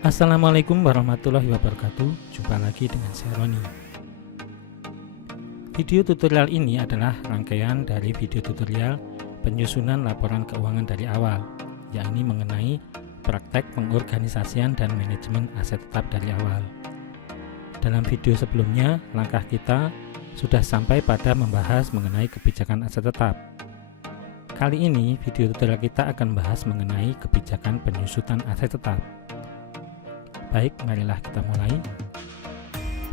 Assalamualaikum warahmatullahi wabarakatuh. Jumpa lagi dengan saya Roni. Video tutorial ini adalah rangkaian dari video tutorial penyusunan laporan keuangan dari awal, yakni mengenai praktek pengorganisasian dan manajemen aset tetap dari awal. Dalam video sebelumnya, langkah kita sudah sampai pada membahas mengenai kebijakan aset tetap. Kali ini video tutorial kita akan membahas mengenai kebijakan penyusutan aset tetap. Baik, marilah kita mulai.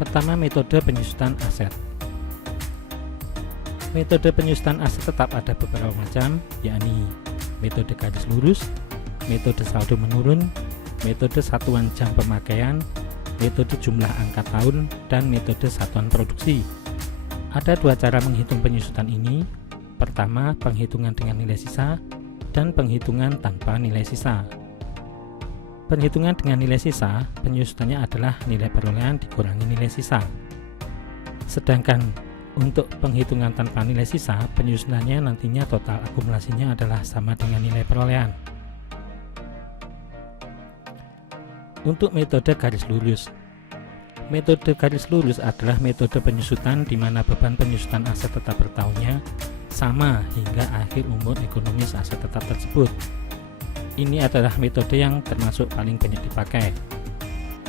Pertama, metode penyusutan aset. Metode penyusutan aset tetap ada beberapa macam, yakni metode garis lurus, metode saldo menurun, metode satuan jam pemakaian, metode jumlah angka tahun, dan metode satuan produksi. Ada dua cara menghitung penyusutan ini. Pertama, penghitungan dengan nilai sisa, dan penghitungan tanpa nilai sisa. Perhitungan dengan nilai sisa, penyusutannya adalah nilai perolehan dikurangi nilai sisa. Sedangkan untuk penghitungan tanpa nilai sisa, penyusunannya nantinya total akumulasinya adalah sama dengan nilai perolehan. Untuk metode garis lurus. Metode garis lurus adalah metode penyusutan di mana beban penyusutan aset tetap per tahunnya sama hingga akhir umur ekonomis aset tetap tersebut. Ini adalah metode yang termasuk paling banyak dipakai.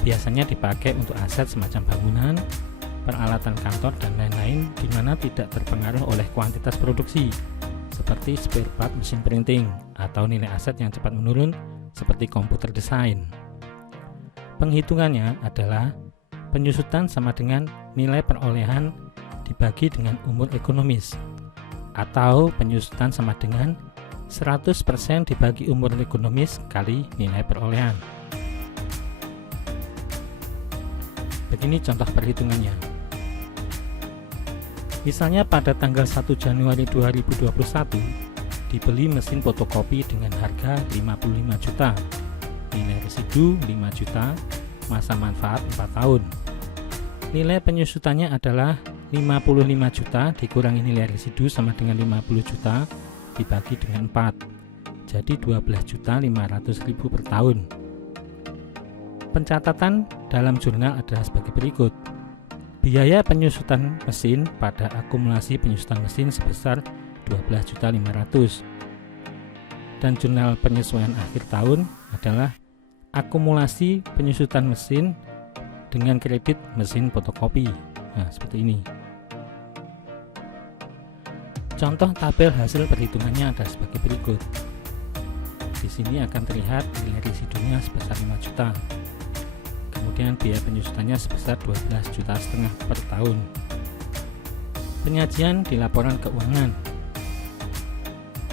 Biasanya dipakai untuk aset semacam bangunan, peralatan kantor, dan lain-lain di mana tidak terpengaruh oleh kuantitas produksi, seperti spare part mesin printing, atau nilai aset yang cepat menurun, seperti komputer desain. Penghitungannya adalah penyusutan sama dengan nilai perolehan dibagi dengan umur ekonomis, atau penyusutan sama dengan 100% dibagi umur ekonomis kali nilai perolehan. Begini contoh perhitungannya. Misalnya pada tanggal 1 Januari 2021 dibeli mesin fotokopi dengan harga 55 juta, nilai residu 5 juta, masa manfaat 4 tahun. Nilai penyusutannya adalah 55 juta dikurangi nilai residu sama dengan 50 juta dibagi dengan 4, jadi 12.500.000 per tahun. Pencatatan dalam jurnal adalah sebagai berikut. Biaya penyusutan mesin pada akumulasi penyusutan mesin sebesar 12.500.000, dan jurnal penyesuaian akhir tahun adalah akumulasi penyusutan mesin dengan kredit mesin fotokopi. Nah, seperti ini. Contoh tabel hasil perhitungannya ada sebagai berikut. Di sini akan terlihat nilai residunya sebesar 5 juta. Kemudian biaya penyusutannya sebesar 12,5 juta per tahun. Penyajian di laporan keuangan.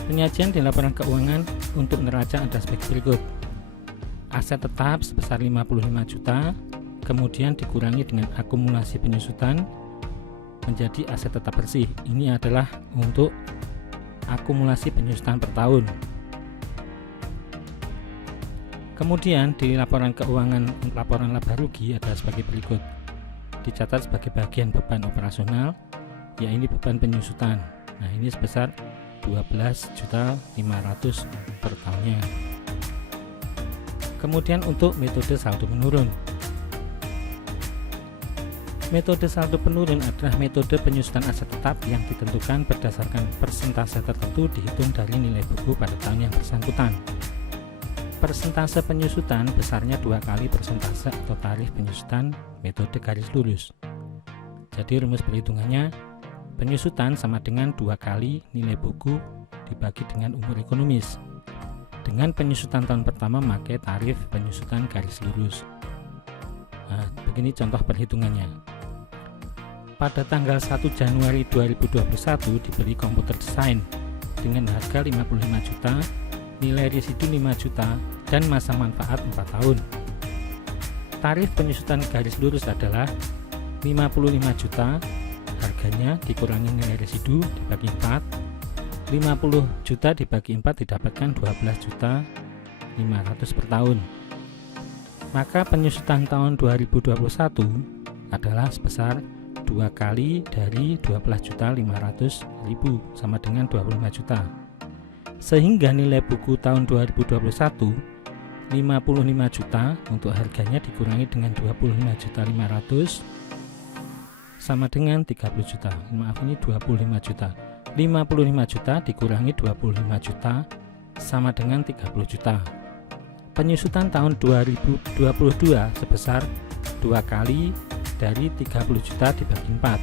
Penyajian di laporan keuangan untuk neraca ada sebagai berikut. Aset tetap sebesar 55 juta, kemudian dikurangi dengan akumulasi penyusutan menjadi aset tetap bersih. Ini adalah untuk akumulasi penyusutan per tahun. Kemudian di laporan keuangan laporan laba rugi ada sebagai berikut. Dicatat sebagai bagian beban operasional, yaitu beban penyusutan. Nah, ini sebesar 12.500.000 per tahunnya. Kemudian untuk metode saldo menurun. Metode saldo penurun adalah metode penyusutan aset tetap yang ditentukan berdasarkan persentase tertentu dihitung dari nilai buku pada tahun yang bersangkutan. Persentase penyusutan besarnya 2 kali persentase atau tarif penyusutan metode garis lurus. Jadi rumus perhitungannya, penyusutan sama dengan 2 kali nilai buku dibagi dengan umur ekonomis. Dengan penyusutan tahun pertama memakai tarif penyusutan garis lurus. Nah, begini contoh perhitungannya. Pada tanggal 1 Januari 2021 dibeli komputer desain dengan harga 55 juta, nilai residu 5 juta, dan masa manfaat 4 tahun. Tarif penyusutan garis lurus adalah 55 juta, harganya dikurangi nilai residu dibagi 4, 50 juta dibagi 4 didapatkan 12.500.000 per tahun. Maka penyusutan tahun 2021 adalah sebesar 2 kali dari 12.500.000 sama dengan 25 juta. Sehingga nilai buku tahun 2021 55 juta, untuk harganya dikurangi dengan 25.500.000 sama dengan 30 juta. Maaf, ini 25 juta. 55 juta dikurangi 25 juta sama dengan 30 juta. Penyusutan tahun 2022 sebesar 2 kali dari 30 juta dibagi 4.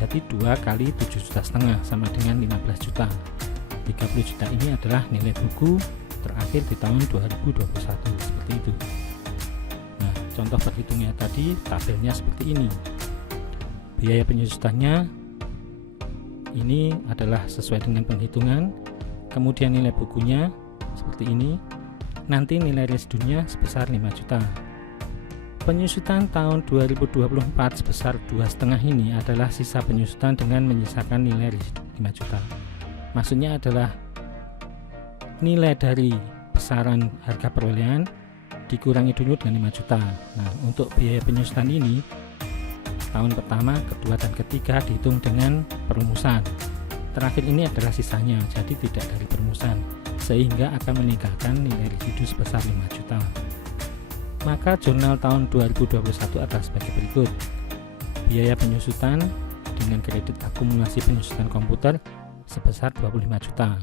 Jadi 2 kali 7,5 juta sama dengan 15 juta. 30 juta ini adalah nilai buku terakhir di tahun 2021, seperti itu. Nah, contoh perhitungannya tadi, tabelnya seperti ini. Biaya penyusutannya ini adalah sesuai dengan penghitungan, kemudian nilai bukunya seperti ini, nanti nilai residunya sebesar 5 juta. Penyusutan tahun 2024 sebesar 2,5 ini adalah sisa penyusutan dengan menyisakan nilai residu 5 juta. Maksudnya adalah nilai dari besaran harga perolehan dikurangi dulu dengan 5 juta. Nah, untuk biaya penyusutan ini tahun pertama, kedua, dan ketiga dihitung dengan perumusan. Terakhir ini adalah sisanya, jadi tidak dari perumusan, sehingga akan meninggalkan nilai residu sebesar 5 juta. Maka jurnal tahun 2021 adalah sebagai berikut. Biaya penyusutan dengan kredit akumulasi penyusutan komputer sebesar 25 juta.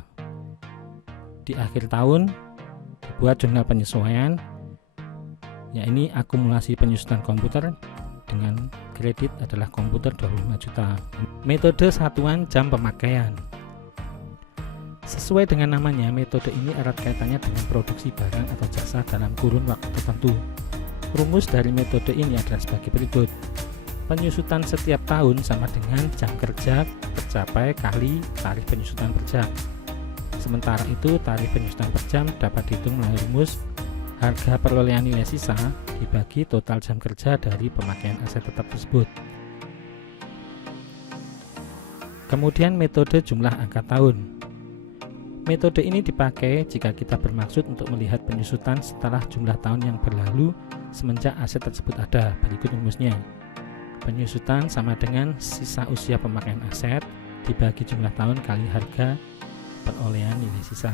Di akhir tahun dibuat jurnal penyesuaian, ya ini akumulasi penyusutan komputer dengan kredit adalah komputer 25 juta. Metode satuan jam pemakaian. Sesuai dengan namanya, metode ini erat kaitannya dengan produksi barang atau jasa dalam kurun waktu tertentu. Rumus dari metode ini adalah sebagai berikut. Penyusutan setiap tahun sama dengan jam kerja tercapai kali tarif penyusutan per jam. Sementara itu, tarif penyusutan per jam dapat dihitung melalui rumus harga perolehan nilai sisa dibagi total jam kerja dari pemakaian aset tetap tersebut. Kemudian metode jumlah angka tahun. Metode ini dipakai jika kita bermaksud untuk melihat penyusutan setelah jumlah tahun yang berlalu semenjak aset tersebut ada. Berikut rumusnya. Penyusutan sama dengan sisa usia pemakaian aset dibagi jumlah tahun kali harga perolehan nilai sisa.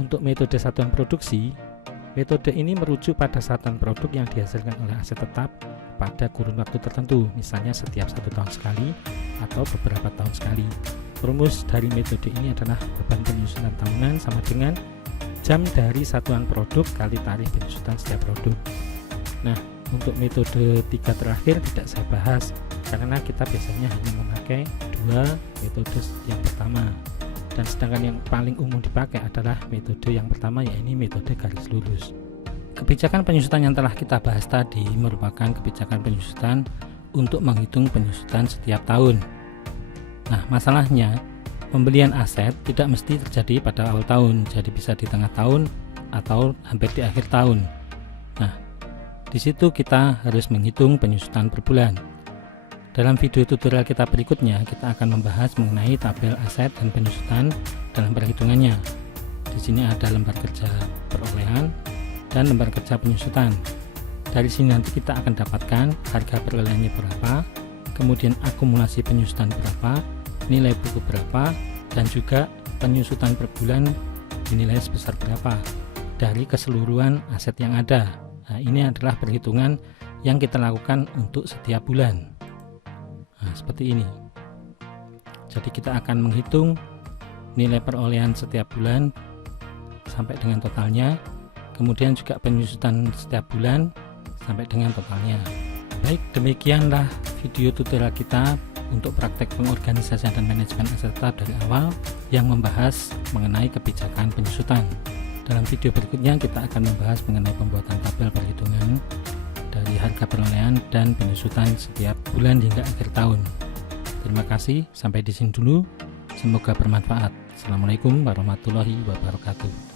Untuk metode satuan produksi, metode ini merujuk pada satuan produk yang dihasilkan oleh aset tetap pada kurun waktu tertentu, misalnya setiap 1 tahun sekali atau beberapa tahun sekali. Rumus dari metode ini adalah beban penyusutan tahunan sama dengan jam dari satuan produk kali tarif penyusutan setiap produk. Nah, untuk metode 3 terakhir tidak saya bahas karena kita biasanya hanya memakai 2 metode yang pertama. Dan sedangkan yang paling umum dipakai adalah metode yang pertama, yaitu metode garis lurus. Kebijakan penyusutan yang telah kita bahas tadi merupakan kebijakan penyusutan untuk menghitung penyusutan setiap tahun. Nah, masalahnya pembelian aset tidak mesti terjadi pada awal tahun, jadi bisa di tengah tahun atau hampir di akhir tahun. Nah, di situ kita harus menghitung penyusutan per bulan. Dalam video tutorial kita berikutnya, kita akan membahas mengenai tabel aset dan penyusutan dalam perhitungannya. Di sini ada lembar kerja perolehan dan lembar kerja penyusutan. Dari sini nanti kita akan dapatkan harga perolehannya berapa, kemudian akumulasi penyusutan berapa, nilai buku berapa, dan juga penyusutan per bulan dinilai sebesar berapa dari keseluruhan aset yang ada. Nah, ini adalah perhitungan yang kita lakukan untuk setiap bulan. Nah, seperti ini. Jadi kita akan menghitung nilai perolehan setiap bulan sampai dengan totalnya, kemudian juga penyusutan setiap bulan sampai dengan totalnya. Baik, demikianlah video tutorial kita untuk praktek pengorganisasian dan manajemen aset tetap dari awal yang membahas mengenai kebijakan penyusutan. Dalam video berikutnya kita akan membahas mengenai pembuatan tabel perhitungan dari harga perolehan dan penyusutan setiap bulan hingga akhir tahun. Terima kasih, sampai di sini dulu. Semoga bermanfaat. Assalamualaikum warahmatullahi wabarakatuh.